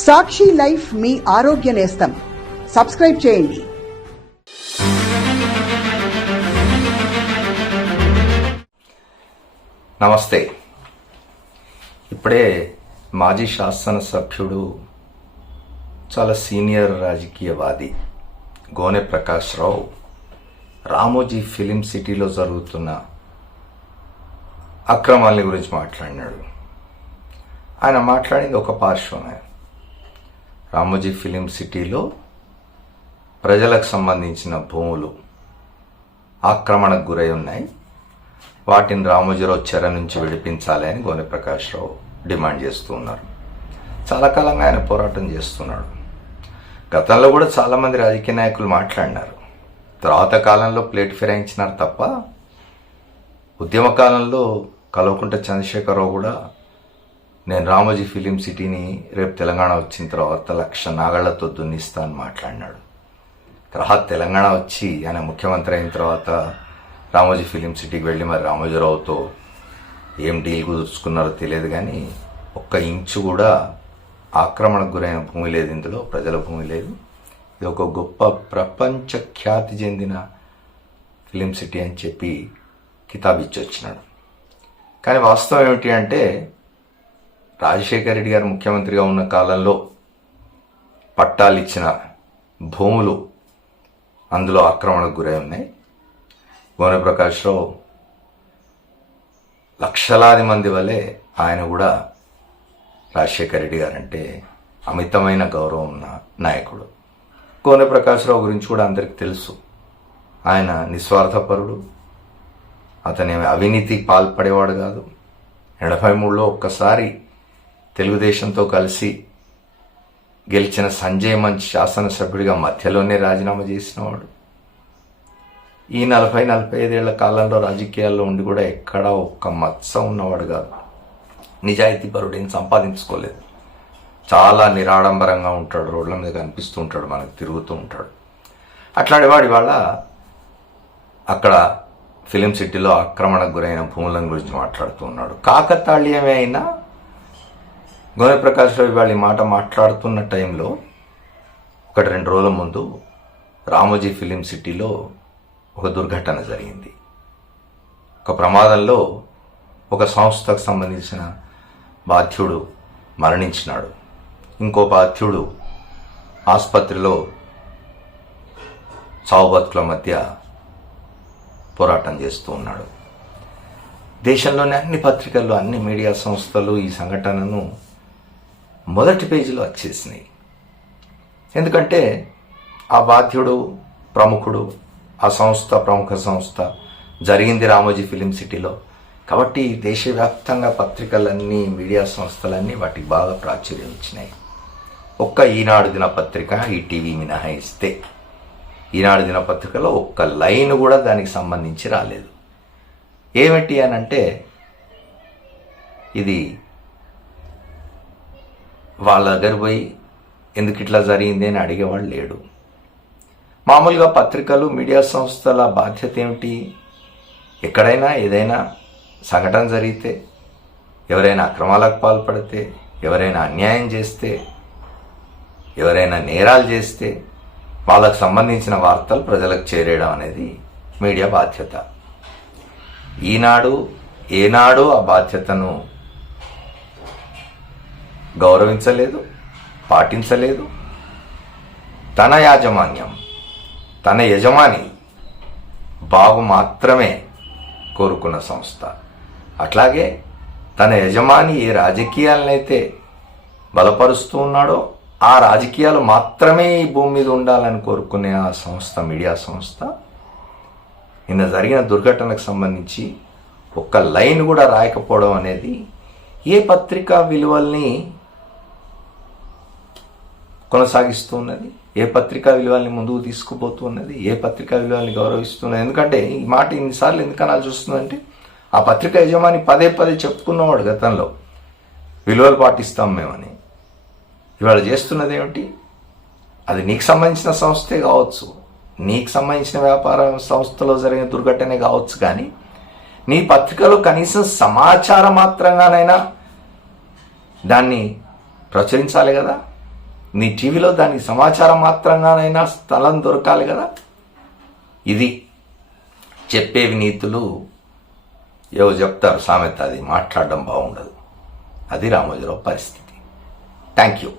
సాక్షి life మీ ఆరోగ్య నేస్తం. Subscribe చేయండి. నమస్తే. ఇప్పుడే మాజీ శాసనసభ్యుడు, చాలా సీనియర్ రాజకీయవాది గోనె ప్రకాష్ రావు రామోజీ ఫిలిం సిటీలో జరుగుతున్న అక్రమాల గురించి మాట్లాడినాడు. ఆయన మాట్లాడింది ఒక పార్శ్వమే. రామోజీ ఫిలిం సిటీలో ప్రజలకు సంబంధించిన భూములు ఆక్రమణకు గురై ఉన్నాయి, వాటిని రామోజీరావు చెర నుంచి విడిపించాలి అని గోనె ప్రకాష్ రావు డిమాండ్ చేస్తూ ఉన్నారు. చాలా కాలంగా ఆయన పోరాటం చేస్తున్నాడు. గతంలో కూడా చాలామంది రాజకీయ నాయకులు మాట్లాడినారు. తర్వాత కాలంలో ప్లేట్ ఫిరాయించినారు తప్ప, ఉద్యమ కాలంలో కల్వకుంట్ల చంద్రశేఖరరావు కూడా నేను రామోజీ ఫిలిం సిటీని రేపు తెలంగాణ వచ్చిన తర్వాత 1,00,000 నాగళ్లతో దున్నిస్తా అని మాట్లాడినాడు. తర్వాత తెలంగాణ వచ్చి ఆయన ముఖ్యమంత్రి అయిన తర్వాత రామోజీ ఫిలిం సిటీకి వెళ్ళి మరి రామోజీరావుతో ఏం డీల్ కుదుర్చుకున్నారో తెలియదు, కానీ ఒక్క ఇంచు కూడా ఆక్రమణకు గురైన భూమి లేదు, ఇందులో ప్రజల భూమి లేదు. ఇది ఒక గొప్ప ప్రపంచ ఖ్యాతి చెందిన ఫిలిం సిటీ అని చెప్పి కితాబ్ ఇచ్చి వచ్చినాడు. కానీ వాస్తవం ఏమిటి అంటే, రాజశేఖర రెడ్డి గారు ముఖ్యమంత్రిగా ఉన్న కాలంలో పట్టాలు ఇచ్చిన భూములు అందులో ఆక్రమణకు గురై ఉన్నాయి. గోనె ప్రకాష్ రావు లక్షలాది మంది వల్లే ఆయన కూడా రాజశేఖర రెడ్డి గారు అంటే అమితమైన గౌరవం ఉన్న నాయకుడు. గోనె ప్రకాష్ రావు గురించి కూడా అందరికి తెలుసు. ఆయన నిస్వార్థపరుడు, అతని అవినీతి పాల్పడేవాడు కాదు. 83లో ఒక్కసారి తెలుగుదేశంతో కలిసి గెలిచిన సంజయ్ మంచ్ శాసనసభ్యుడిగా మధ్యలోనే రాజీనామా చేసినవాడు. ఈ 40-45 ఏళ్ల కాలంలో రాజకీయాల్లో ఉండి కూడా ఎక్కడా ఒక్క మచ్చ ఉన్నవాడు కాదు. నిజాయితీ పరుడు, ఏం సంపాదించుకోలేదు. చాలా నిరాడంబరంగా ఉంటాడు, రోడ్ల మీద కనిపిస్తూ ఉంటాడు, మనకు తిరుగుతూ ఉంటాడు. అట్లాంటివాడు ఇవాళ అక్కడ ఫిలిం సిటీలో ఆక్రమణకు గురైన భూముల గురించి మాట్లాడుతూ ఉన్నాడు. కాకతాళీయమే అయినా గోనె ప్రకాష్ రావు ఇవాళ ఈ మాట మాట్లాడుతున్న టైంలో 1-2 రోజుల ముందు రామోజీ ఫిలిం సిటీలో ఒక దుర్ఘటన జరిగింది. ఒక ప్రమాదంలో ఒక సంస్థకు సంబంధించిన బాధ్యుడు మరణించినాడు. ఇంకో బాధ్యుడు ఆసుపత్రిలో చావు బతుకుల మధ్య పోరాటం చేస్తూ ఉన్నాడు. దేశంలోని అన్ని పత్రికల్లో, అన్ని మీడియా సంస్థలు ఈ సంఘటనను మొదటి పేజీలో వచ్చేసినాయి. ఎందుకంటే ఆ బాధ్యుడు ప్రముఖుడు, ఆ సంస్థ ప్రముఖ సంస్థ, జరిగింది రామోజీ ఫిలిం సిటీలో. కాబట్టి దేశవ్యాప్తంగా పత్రికలన్నీ, మీడియా సంస్థలన్నీ వాటికి బాగా ప్రాచుర్యం ఇచ్చినాయి. ఒక్క ఈనాడు దినపత్రిక, ఈటీవీ మినహాయిస్తే ఈనాడు దినపత్రికలో ఒక్క లైన్ కూడా దానికి సంబంధించి రాలేదు. ఏమిటి అని అంటే, ఇది వాళ్ళ దగ్గర పోయి ఎందుకు ఇట్లా జరిగింది అని అడిగేవాళ్ళు లేడు. మామూలుగా పత్రికలు, మీడియా సంస్థల బాధ్యత ఏమిటి? ఎక్కడైనా ఏదైనా సంఘటన జరిగితే, ఎవరైనా అక్రమాలకు పాల్పడితే, ఎవరైనా అన్యాయం చేస్తే, ఎవరైనా నేరాలు చేస్తే వాళ్ళకు సంబంధించిన వార్తలు ప్రజలకు చేరేయడం అనేది మీడియా బాధ్యత. ఈనాడు ఏనాడు ఆ బాధ్యతను గౌరవించలేదు, పాటించలేదు. తన యాజమాన్యం, తన యజమాని బాగు మాత్రమే కోరుకున్న సంస్థ. అట్లాగే తన యజమాని ఏ రాజకీయాలనైతే బలపరుస్తూ ఉన్నాడో ఆ రాజకీయాలు మాత్రమే ఈ భూమి మీద ఉండాలని కోరుకునే ఆ సంస్థ, మీడియా సంస్థ, నిన్న జరిగిన దుర్ఘటనకు సంబంధించి ఒక్క లైన్ కూడా రాయకపోవడం అనేది ఏ పత్రికా విలువల్ని కొనసాగిస్తున్నది? ఏ పత్రికా విలువల్ని ముందుకు తీసుకుపోతున్నది? ఏ పత్రికా విలువల్ని గౌరవిస్తున్నది? ఎందుకంటే ఈ మాట ఇన్నిసార్లు ఎందుకు అనాల్సి వస్తుందంటే, ఆ పత్రికా యజమాని పదే చెప్పుకున్నవాడు గతంలో విలువలు పాటిస్తాం మేమని. ఇవాళ చేస్తున్నది ఏమిటి? అది నీకు సంబంధించిన సంస్థే కావచ్చు, నీకు సంబంధించిన వ్యాపార సంస్థలో జరిగిన దుర్ఘటనే కావచ్చు, కానీ నీ పత్రికలో కనీసం సమాచారం మాత్రంగానైనా దాన్ని ప్రచురించాలి కదా. నీ టీవీలో దానికి సమాచారం మాత్రంగానైనా స్థలం దొరకాలి కదా. ఇది చెప్పేవి నీతులు ఏవో చెప్తారు సామెత, అది మాట్లాడడం బాగుండదు. అది రామోజీరావు పరిస్థితి. Thank you.